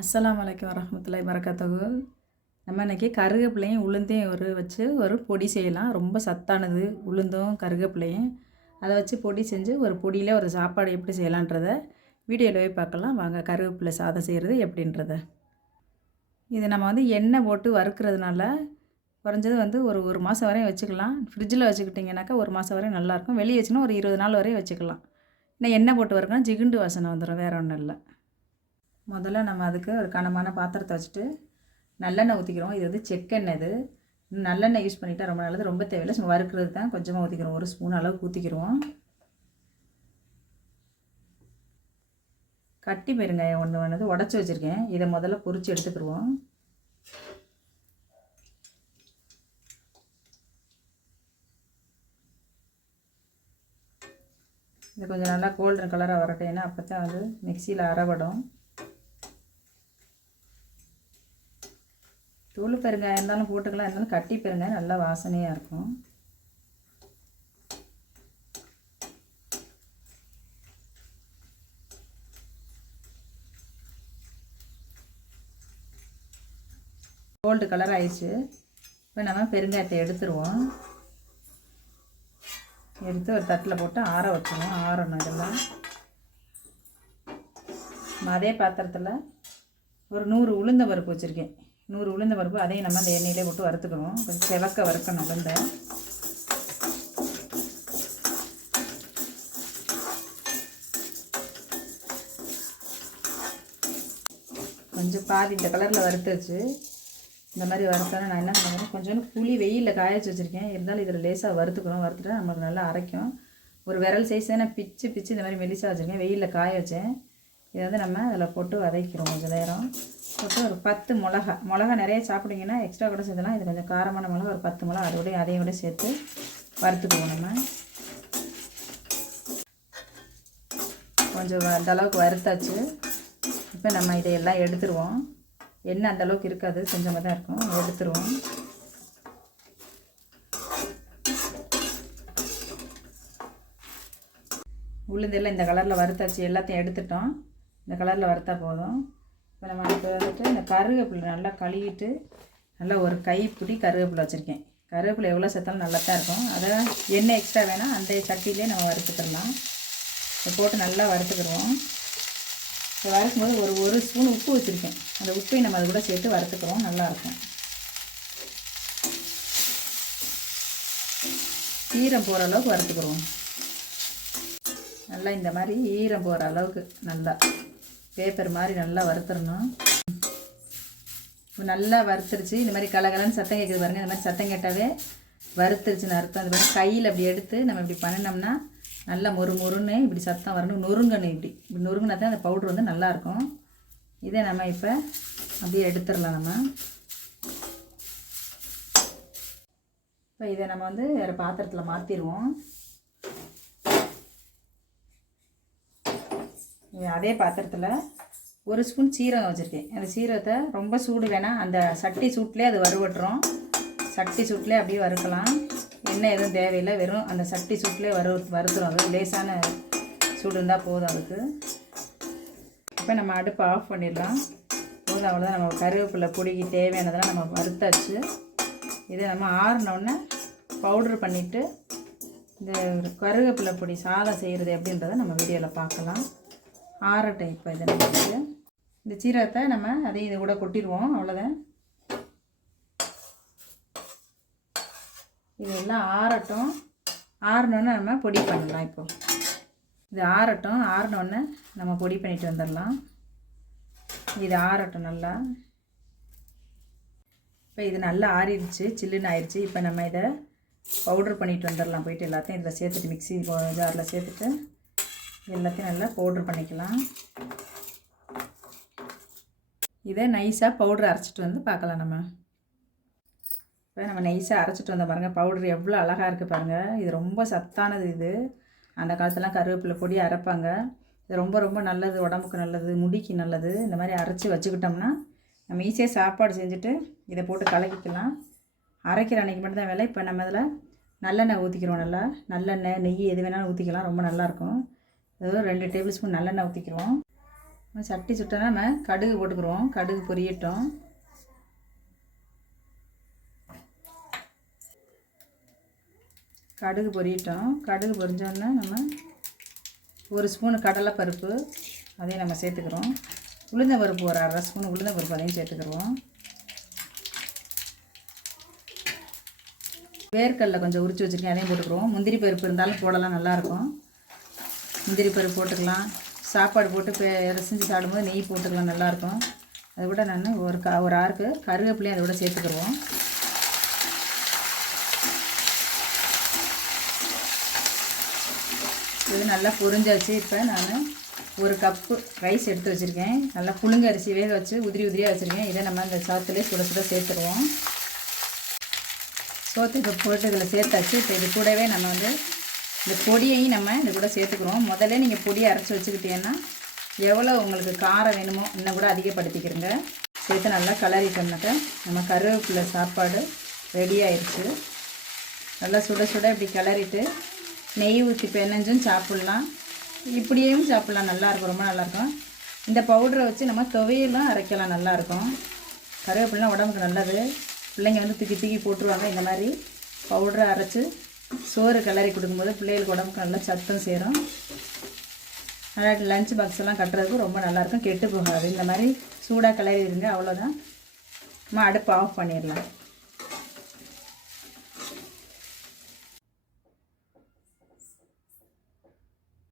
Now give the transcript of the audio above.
அஸ்ஸலாமு அலைக்கும் வரஹ்மத்துல்லாஹி வரகாத்துஹு. நம்ம இன்றைக்கி கருவேப்பிலையும் உளுந்தையும் வச்சு ஒரு பொடி செய்யலாம். ரொம்ப சத்தானது உளுந்தும் கருவேப்பிலையும். அதை வச்சு பொடி செஞ்சு ஒரு பொடியில் ஒரு சாப்பாடு எப்படி செய்யலான்றத வீடியோவில் போய் பார்க்கலாம். வாங்க கருவேப்பிலை சாதம் செய்கிறது எப்படின்றத. இது நம்ம எண்ணெய் போட்டு வறுக்கிறதுனால குறைஞ்சது ஒரு மாதம் வரையும் வச்சுக்கலாம். ஃப்ரிட்ஜில் வச்சுக்கிட்டிங்கனாக்கா ஒரு மாதம் வரையும் நல்லாயிருக்கும். வெளியே வச்சுன்னா ஒரு 20 நாள் வரையும் வச்சுக்கலாம். இன்னும் எண்ணெய் போட்டு வறுக்கணும் ஜிகுண்டு வாசனை வந்துடும், வேறு ஒன்றும் இல்லை. முதல்ல நம்ம அதுக்கு ஒரு கனமான பாத்திரத்தை வச்சுட்டு நல்லெண்ணெய் ஊற்றிக்கிறோம். இது செக்கெண்ணெய். இது நல்லெண்ணெய் யூஸ் பண்ணிட்டா ரொம்ப நல்லது. ரொம்ப தேவையில்லை, சும்மா வறுக்கிறது தான். கொஞ்சமாக ஊற்றிக்கிறோம், 1 ஸ்பூன் அளவுக்கு ஊற்றிக்கிறோம். கட்டி பெருங்காயம் ஒன்று உடச்சி வச்சுருக்கேன். இதை முதல்ல பொரித்து எடுத்துக்கிடுவோம். இது கொஞ்சம் நல்லா கோல்டன் கலராக வரட்டும், ஏன்னா அப்போ தான் மிக்சியில் அரைபடும். தூள் பெருங்காயம் இருந்தாலும் போட்டுக்கலாம், இருந்தாலும் கட்டி பெருங்காயம் நல்லா வாசனையாக இருக்கும். கோல்டு கலர் ஆயிடுச்சு. இப்போ நம்ம பெருங்காயத்தை எடுத்துருவோம். எடுத்து ஒரு தட்டில் போட்டு ஆற வச்சுருவோம். ஆறணும் இதெல்லாம். அதே பாத்திரத்தில் ஒரு 100 உளுந்த பருப்பு வச்சுருக்கேன். 100 உளுந்த பருப்பு அதையும் நம்ம அந்த எண்ணெயிலே போட்டு வறுத்துக்கணும். கொஞ்சம் செவக்க வறுக்கணும் உளுந்த. கொஞ்சம் பாதி இந்த கலரில் வறுத்து வச்சு இந்த மாதிரி வறுத்தோன்னா நான் என்ன பண்ணுறேன், கொஞ்சோண்டு புளி வெயிலில் காய வச்சு வச்சுருக்கேன். இருந்தாலும் இதில் லேசாக வறுத்துக்கணும். வறுத்துட்டா நம்மளுக்கு நல்லா அரைக்கும். ஒரு விரல் சைஸ் நான் பிச்சு இந்த மாதிரி மெலிசாக வச்சுருக்கேன். வெயிலில் காய வச்சேன். இதை நம்ம அதில் போட்டு வதக்கிறோம். கொஞ்சம் நேரம் போட்டு ஒரு 10 மிளகா நிறைய சாப்பிட்டிங்கன்னா எக்ஸ்ட்ரா கூட சேர்த்துலாம். இது கொஞ்சம் காரமான மிளகா, ஒரு 10 மிளகா அதையும் கூட சேர்த்து வறுத்துக்குவோம். நம்ம கொஞ்சம் அந்தளவுக்கு வறுத்தாச்சு. இப்போ நம்ம இதையெல்லாம் எடுத்துருவோம். எண்ணெய் அந்தளவுக்கு இருக்காது, கொஞ்சமாக தான் இருக்கும். எடுத்துருவோம். உளுந்தெல்லாம் இந்த கலரில் வறுத்தாச்சு. எல்லாத்தையும் எடுத்துட்டோம். இந்த கலரில் வறுத்தா போதும். இப்போ நம்ம இப்போ இந்த கருவேப்பிலை நல்லா கழுவிட்டு நல்லா ஒரு கைப்பிடி கருவேப்பிலை வச்சுருக்கேன். கருவேப்பிலை எவ்வளோ சேர்த்தாலும் நல்லா தான் இருக்கும். அதை எண்ணெய் எக்ஸ்ட்ரா வேணால் அந்த சட்டிலே நம்ம வறுத்துக்கிடலாம். இதை போட்டு நல்லா வறுத்துக்கிடுவோம். இப்போ வறுக்கும்போது ஒரு ஸ்பூன் உப்பு வச்சுருக்கேன். அந்த உப்பையும் நம்ம அது கூட சேர்த்து வறுத்துக்கிறோம். நல்லாயிருக்கும். ஈரம் போகிற அளவுக்கு வறுத்துக்கிறோம். நல்லா இந்த மாதிரி ஈரம் போகிற அளவுக்கு நல்லா பேப்பர் மாதிரி நல்லா வறுத்துடணும். நல்லா வறுத்துருச்சு. இந்த மாதிரி கலகலன்னு சத்தம் கேட்குது பாருங்கள். இந்த மாதிரி சத்தம் கேட்டாவே வறுத்துருச்சுன்னு அர்த்தம். அந்த மாதிரி கையில் அப்படி எடுத்து நம்ம இப்படி பண்ணினோம்னா நல்லா மொறுன்னு இப்படி சத்தம் வரணும். நொறுங்கணும். இப்படி நொறுங்கினா தான் அந்த பவுட்ரு நல்லாயிருக்கும். இதை நம்ம இப்போ அப்படியே எடுத்துடலாம். நம்ம இப்போ இதை நம்ம வேறு பாத்திரத்தில் மாற்றிடுவோம். அதே பாத்திரத்தில் 1 ஸ்பூன் சீரகம் வச்சுருக்கேன். அந்த சீரகத்தை ரொம்ப சூடு வேணாம், அந்த சட்டி சூட்லேயே அது வறுவட்டுறோம். சட்டி சூட்லேயே அப்படியே வறுக்கலாம். எண்ணெய் எதுவும் தேவையில்லை, வெறும் அந்த சட்டி சூட்லேயே வறுத்துரும். அது லேசான சூடு இருந்தால் போதும் அதுக்கு. இப்போ நம்ம அடுப்பை ஆஃப் பண்ணிடலாம். போதும், அவ்வளோதான். நம்ம கருவேப்பிலை பொடிக்கு தேவையானதெல்லாம் நம்ம வறுத்தாச்சு. இதை நம்ம ஆறினோடனே பவுட்ரு பண்ணிவிட்டு இந்த கருவேப்பிலை பொடி சாதம் செய்கிறது எப்படின்றத நம்ம வீடியோவில் பார்க்கலாம். ஆறட்டும். இப்போ இதை நம்ம இந்த சீரகத்தை நம்ம அதையும் இதை கூட கொட்டிடுவோம். அவ்வளோதான். இதெல்லாம் ஆறட்டும். ஆறினோன்னே நம்ம பொடி பண்ணலாம். இப்போ இது ஆறட்டும். ஆறினோன்னே நம்ம பொடி பண்ணிட்டு வந்துடலாம். இது ஆறட்டும் நல்லா. இப்போ இது நல்லா ஆறிடுச்சு, சில்லுன்னு ஆயிடுச்சு. இப்போ நம்ம இதை பவுட்ரு பண்ணிட்டு வந்துடலாம். போயிட்டு எல்லாத்தையும் இதில் சேர்த்துட்டு மிக்ஸி ஜாரில் சேர்த்துட்டு எல்லாத்தையும் நல்லா பவுட்ரு பண்ணிக்கலாம். இதை நைஸாக பவுட்ரு அரைச்சிட்டு வந்து பார்க்கலாம். நம்ம இப்போ நம்ம நைஸாக அரைச்சிட்டு வந்த பாருங்கள். பவுட்ரு எவ்வளோ அழகாக இருக்குது பாருங்கள். இது ரொம்ப சத்தானது. இது அந்த காலத்துலாம் கருவேப்பிலை பொடி அரைப்பாங்க. இது ரொம்ப ரொம்ப நல்லது, உடம்புக்கு நல்லது, முடிக்கு நல்லது. இந்த மாதிரி அரைச்சி வச்சுக்கிட்டோம்னா நம்ம ஈஸியாக சாப்பாடு செஞ்சுட்டு இதை போட்டு கலக்கிக்கலாம். அரைக்கிற அன்றைக்கி மட்டும் தான் வேலை. இப்போ நம்ம இதில் நல்லெண்ணெய் ஊற்றிக்கிறோம். நல்லா நல்லெண்ணெய், நெய் எது வேணாலும் ஊற்றிக்கலாம். ரொம்ப நல்லாயிருக்கும். அதாவது 2 டேபிள் ஸ்பூன் நல்லெண்ணெய் ஊற்றிக்கிறோம். சட்டி சுட்டோன்னா நம்ம கடுகு போட்டுக்கிறோம். கடுகு பொரியட்டும். கடுகு பொரிஞ்சோடனே நம்ம 1 ஸ்பூனு கடலைப்பருப்பு அதையும் நம்ம சேர்த்துக்கிறோம். உளுந்தம்பருப்பு ஒரு 1/2 ஸ்பூன் உளுந்தம்பருப்பு அதையும் சேர்த்துக்கிறோம். வேர்க்கடலை கொஞ்சம் உரித்து வச்சுருக்கேன், அதையும் போட்டுக்கிறோம். முந்திரி பருப்பு இருந்தாலும் போடலாம், நல்லாயிருக்கும். முந்திரி பருப்பு போட்டுக்கலாம். சாப்பாடு போட்டு ரசிஞ்சு சாப்பிடும்போது நெய் போட்டுக்கலாம், நல்லாயிருக்கும். அதை விட நான் ஒரு ஆறுக்கு கருவேப்பிலையும் அதை விட சேர்த்துக்கிடுவோம். இது நல்லா பொரிஞ்சாச்சு. இப்போ நான் 1 கப்பு ரைஸ் எடுத்து வச்சுருக்கேன். நல்லா புழுங்க அரிசி வேக வச்சு உதிரியாக வச்சுருக்கேன். இதை நம்ம இந்த சாத்துலேயே சுட சுட சேர்த்துருவோம். சோத்து இப்போ போட்டு இதில் சேர்த்தாச்சு. இப்போ இது கூடவே நம்ம இந்த பொடியையும் நம்ம இது கூட சேர்த்துக்கிறோம். முதல்ல நீங்கள் பொடியை அரைச்சி வச்சுக்கிட்டீங்கன்னா எவ்வளோ உங்களுக்கு காரம் வேணுமோ இன்னும் கூட அதிகப்படுத்திக்கிறங்க. சேர்த்து நல்லா கிளறிட்டோம்னாக்க நம்ம கருவேப்பிலை சாப்பாடு ரெடி ஆயிடுச்சு. நல்லா சுட சுட இப்படி கிளறிட்டு நெய் ஊற்றி பெனஞ்சும் சாப்பிட்லாம், இப்படியும் சாப்பிட்லாம். நல்லாயிருக்கும், ரொம்ப நல்லாயிருக்கும். இந்த பவுடரை வச்சு நம்ம துவையெல்லாம் அரைக்கலாம், நல்லாயிருக்கும். கருவேப்பிலாம் உடம்புக்கு நல்லது. பிள்ளைங்க தூக்கி போட்டுருவாங்க. இந்த மாதிரி பவுடரை அரைச்சி சோறு கிளறி கொடுக்கும்போது பிள்ளைகளுக்கு உடம்புக்கு நல்லா சத்தம் சேரும். நல்லா லஞ்ச் பாக்ஸ் எல்லாம் கட்டுறதுக்கு ரொம்ப நல்லாயிருக்கும், கெட்டு போகாது. இந்த மாதிரி சூடாக கிளறி இருங்க, அவ்வளோதான். நம்ம அடுப்பு ஆஃப் பண்ணிடலாம்.